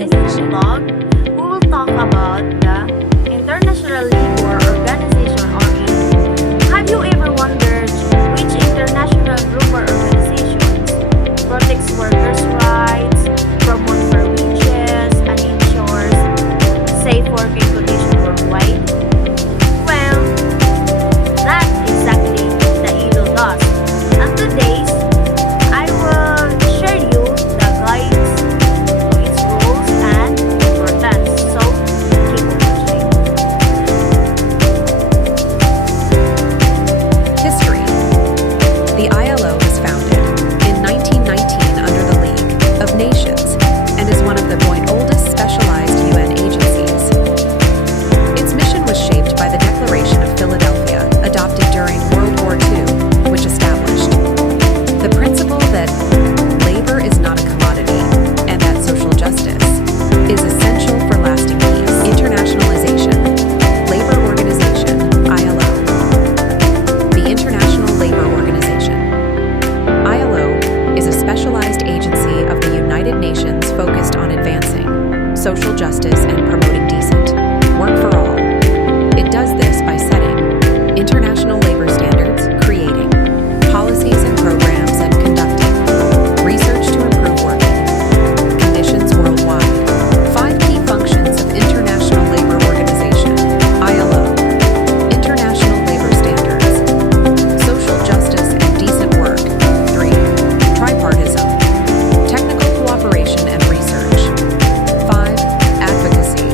today's vlog, we will talk about the International Labor Organization or ILO. Have you ever wondered which international group or organizations protects workers' rights, promotes fair wages, and ensures safe working conditions worldwide? Well, that's exactly the ILO does. And today's I will share you the guides to its rules and importance. So keep watching. History. The ILO was founded in 1919 under the League of Nations and is one of the oldest specialized UN agencies. Its mission was shaped by the Declaration of Philadelphia, adopted during World War II, which established the principle that labor is not a commodity and that social justice is essential for lasting peace. Internationalization. Labor Organization, ILO. The International Labor Organization. ILO is a specialized agency of the United Nations focused on advancing social justice and promoting decent work for all. It does this by setting international labor standards, creating policies and programs, and conducting research to improve working conditions worldwide. 5 key functions of International Labor Organization, ILO. International labor standards. Social justice and decent work. 3. Tripartism. Technical cooperation and research. 5. Advocacy.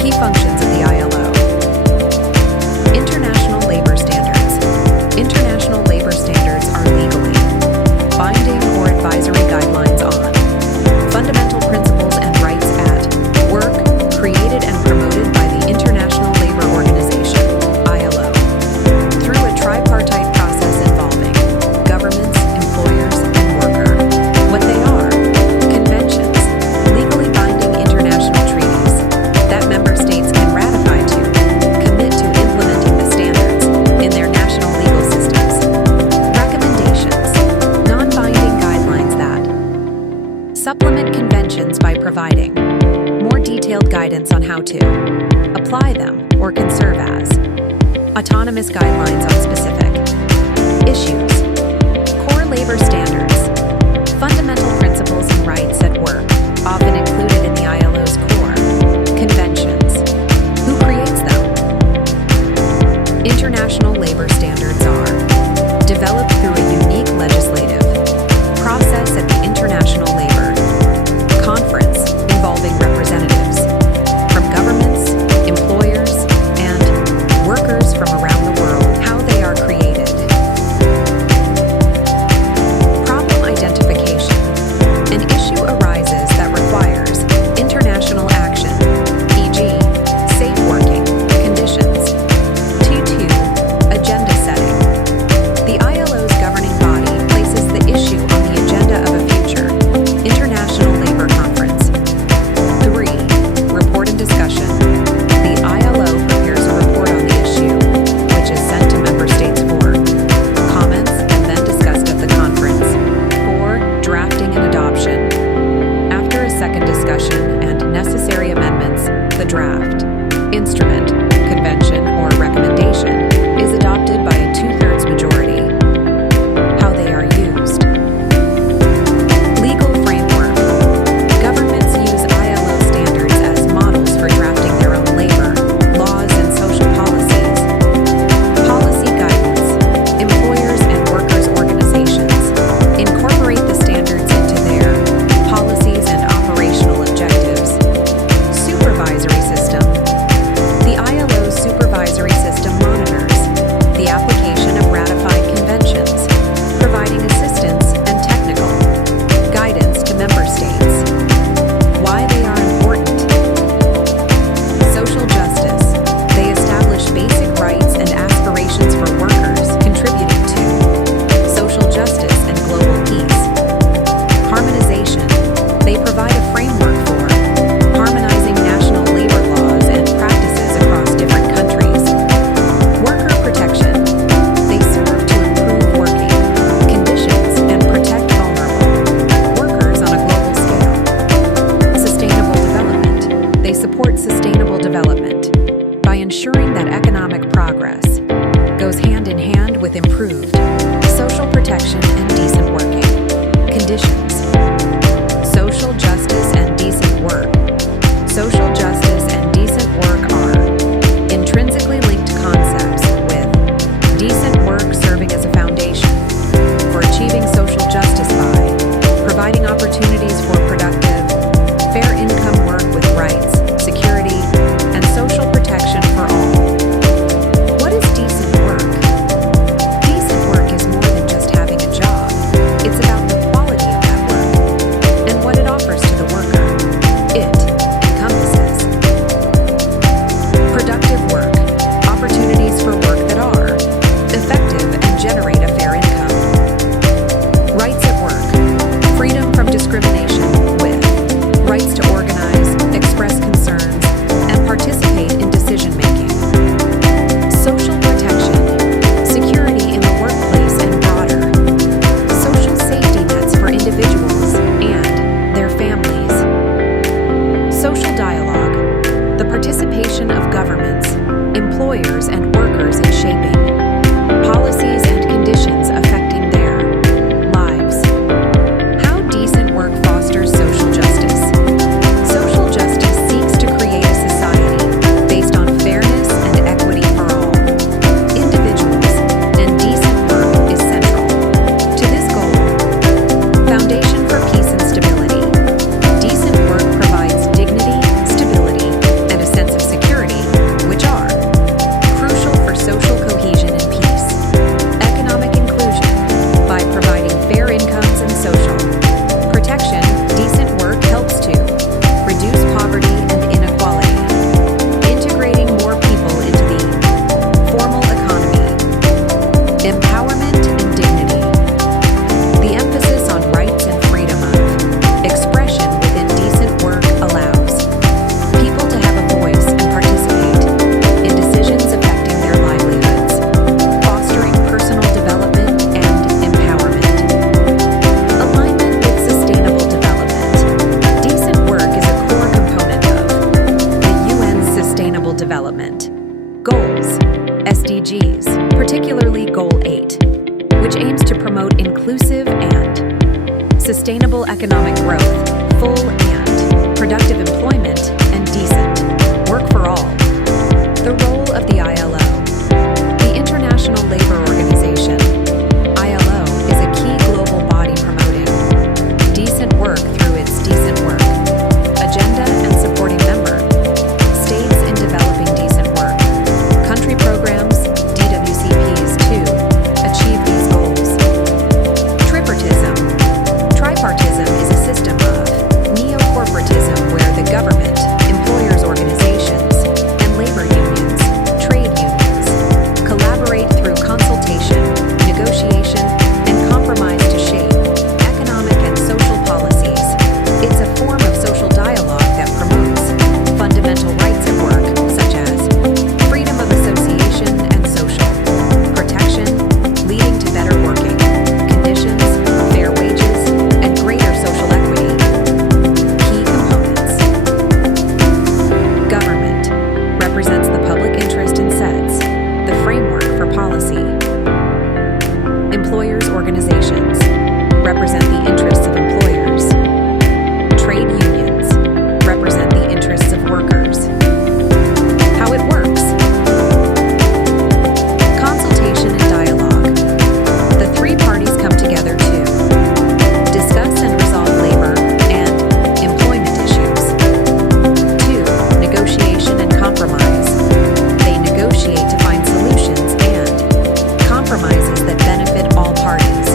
Key functions of the ILO. International labor standards. International labor standards are legally binding or advisory guidelines on fundamental principles and rights at work created and promoted by the International Labor Organization, ILO, through a tripartite process involving governments, employers, and worker. What they are: conventions, legally binding international treaties that member states can ratify to commit to implementing the standards in their national legal systems. Recommendations, non-binding guidelines that supplement conventions by providing more detailed guidance on how to apply them or can serve as autonomous guidelines on specific issues. Core labor standards, fundamental principles and rights at work, often included in the ILO's core conventions. Who creates them? International labor standards are developed through a unique legislative process at the International Labor Conference involving representatives from governments, employers, and workers from around the world. How they are created. Problem identification. An issue arises with improved social protection and decent working conditions. Social justice and decent work. Social justice and decent work are intrinsically linked concepts, with decent work serving as a foundation for achieving social justice by providing opportunities for productive, fair income work with rights, security, and social protection for all. What is decent work? Decent work is more than just having a job. It's about the quality of that work and what it offers to the worker. It encompasses productive work, opportunities for work that are effective and generate a fair income. Rights at work, freedom from discrimination with rights to organize, express concerns, and participate in decision-making. Social protection, security in the workplace and broader. Social safety nets for individuals and their families. Social dialogue, the participation of governments, employers, and workers in shaping policies and conditions affecting their lives. How decent work fosters social justice. Social justice seeks to create a society based on fairness and equity for all individuals, and decent work is central to this goal. Foundation for peace and stability. Decent work provides dignity, stability, and a sense of security, which are crucial for social cohesion and peace. Economic inclusion, by providing fair incomes and social protection. Decent work helps to reduce poverty and inequality, integrating more people into the formal economy. Empowerment and dignity, the emphasis on rights and freedom of expression within decent work allows people to have a voice and participate in decisions affecting their livelihoods, fostering personal development and empowerment. Alignment with sustainable development. Decent work is a core component of the UN's Sustainable Development Goals, SDGs, particularly Goal 8, which aims to promote inclusive and sustainable economic growth, full and productive employment, and decent work for all. The role of the ILO. The International Labor Organization, ILO, is a key global body promoting decent work through its decent work agenda and supporting member states in developing decent work country programs, DWCPs, to achieve these goals. Tripartism. Tripartism is a system of neo-corporatism where the government, employers' organizations, and labor unions, trade unions, collaborate through consultation, negotiation, and compromise to shape economic and social policies. It's a form of social dialogue that promotes fundamental rights at work, such as freedom of association and social protection, leading to better working conditions, fair wages, and greater social equity. Key components. Government represents the public interest and sets the framework for policy. Employers' organizations represent the interests of employers. Trade unions represent the interests of workers. How it works. Consultation and dialogue. The three parties come together to discuss and resolve labor and employment issues. 2. Negotiation and compromise. They negotiate to find solutions and compromises that benefit all parties.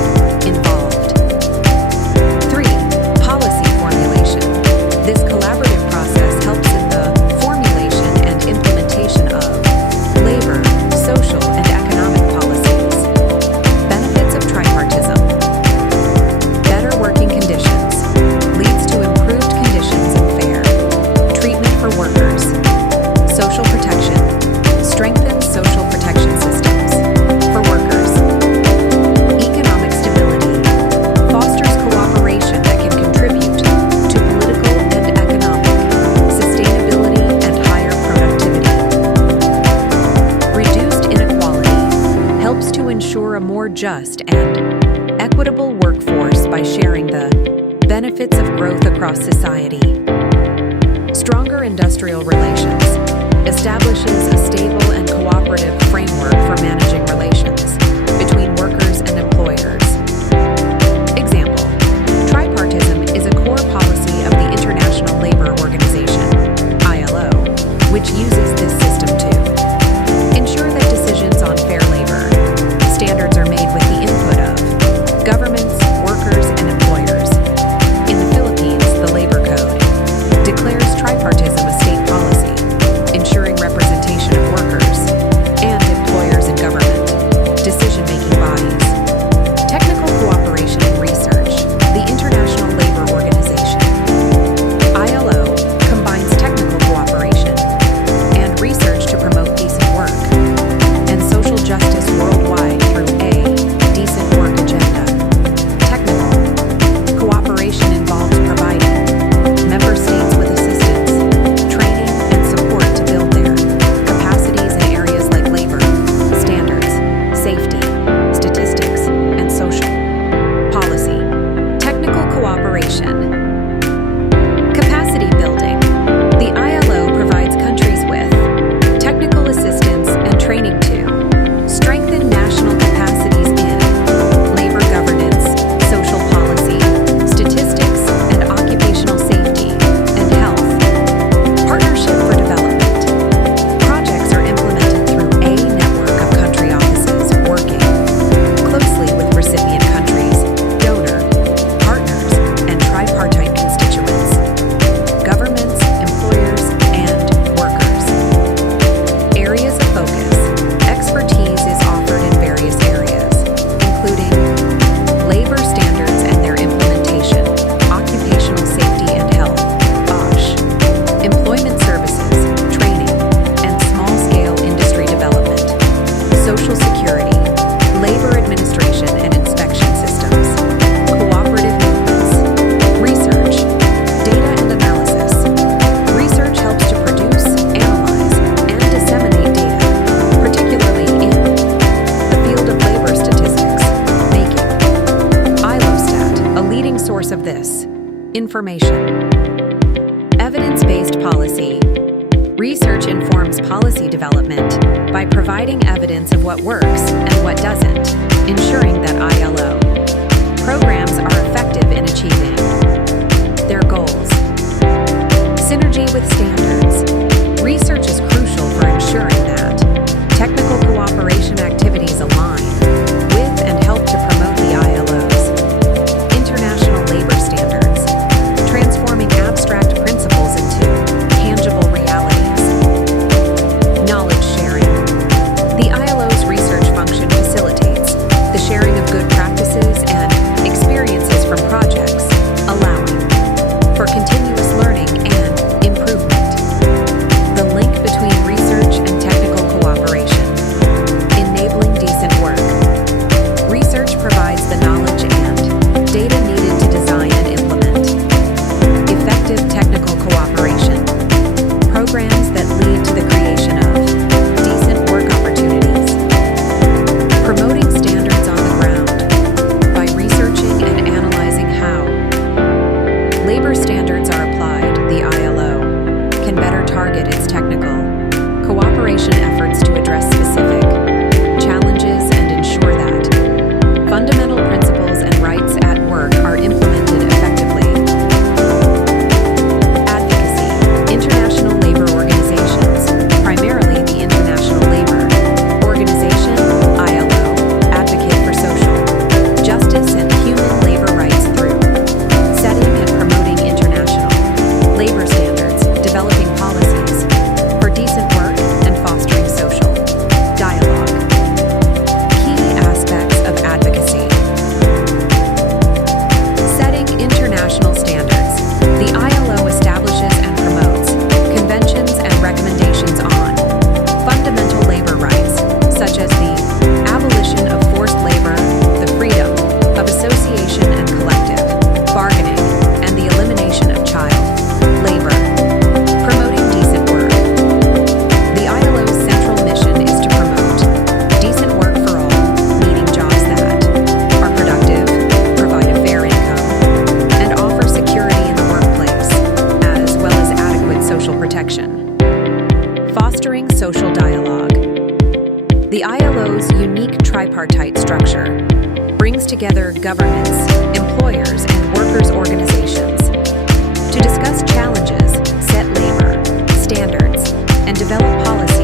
just, and equitable workforce by sharing the benefits of growth across society. Stronger industrial relations establishes a stable and cooperative framework for managing relations between workers and employers. Example: tripartism is a core policy of the International Labor Organization, ILO, which uses this system to ensure that decisions on fair labor standards are made with the input of governments, workers, and employers. In the Philippines, the Labor Code declares tripartism a state policy, ensuring representation of workers and employers in government decision-making bodies. Technical cooperation and research. The International Labor Organization, ILO, combines technical cooperation and research to promote decent work and social justice worldwide through a decent work agenda. Technical cooperation involves providing member states with assistance, training, and support to build their capacities in areas like labor, standards, safety, statistics, and social policy. Technical cooperation. Capacity building. The ILO provides countries with technical assistance and training to strengthen national capacities in labor governance, social policy, statistics, and occupational safety and health. Partnership for development. Projects are implemented through a network of country offices working closely with recipient countries, donor, partners, and tripartite constituents, governments, employers, and workers. Areas of focus. Expertise is offered in various areas, including labor standards and their implementation, occupational safety and health, OSH, employment services, training, and small-scale industry development, social security, labor administration and inspection systems, cooperative movements, research, data and analysis. Research helps to produce, analyze, and disseminate data, particularly in the field of labor statistics, making ILOstat a leading source of this information. Evidence-based policy. Research informs policy development by providing evidence of what works and what doesn't, ensuring that ILO programs are effective in achieving their goals. Synergy with standards. Research is crucial for ensuring that technical cooperation activities align with and help to promote the ILO's international labor standards, transforming abstract principles into tangible realities. Knowledge sharing. The ILO's research function facilitates the sharing of good practices and experiences from projects, allowing for continuous learning and improvement. The link between research and technical cooperation. Enabling decent work. Research provides the knowledge and data needed to design and implement effective technical cooperation. Programs that lead to the creation of decent work opportunities. Promoting standards on the ground by researching and analyzing how labor standards are applied. The ILO can better target its technical cooperation efforts to address specific challenges and ensure that fundamental principles and rights at work are implemented effectively. Advocacy. International labor organizations, primarily the International Labor Organization, ILO, advocate for social justice and human labor rights through setting and promoting international labor standards, developing policies for decent work, and fostering social dialogue. The ILO's unique tripartite structure brings together governments, employers, and workers' organizations to discuss challenges, set labor standards, and develop policies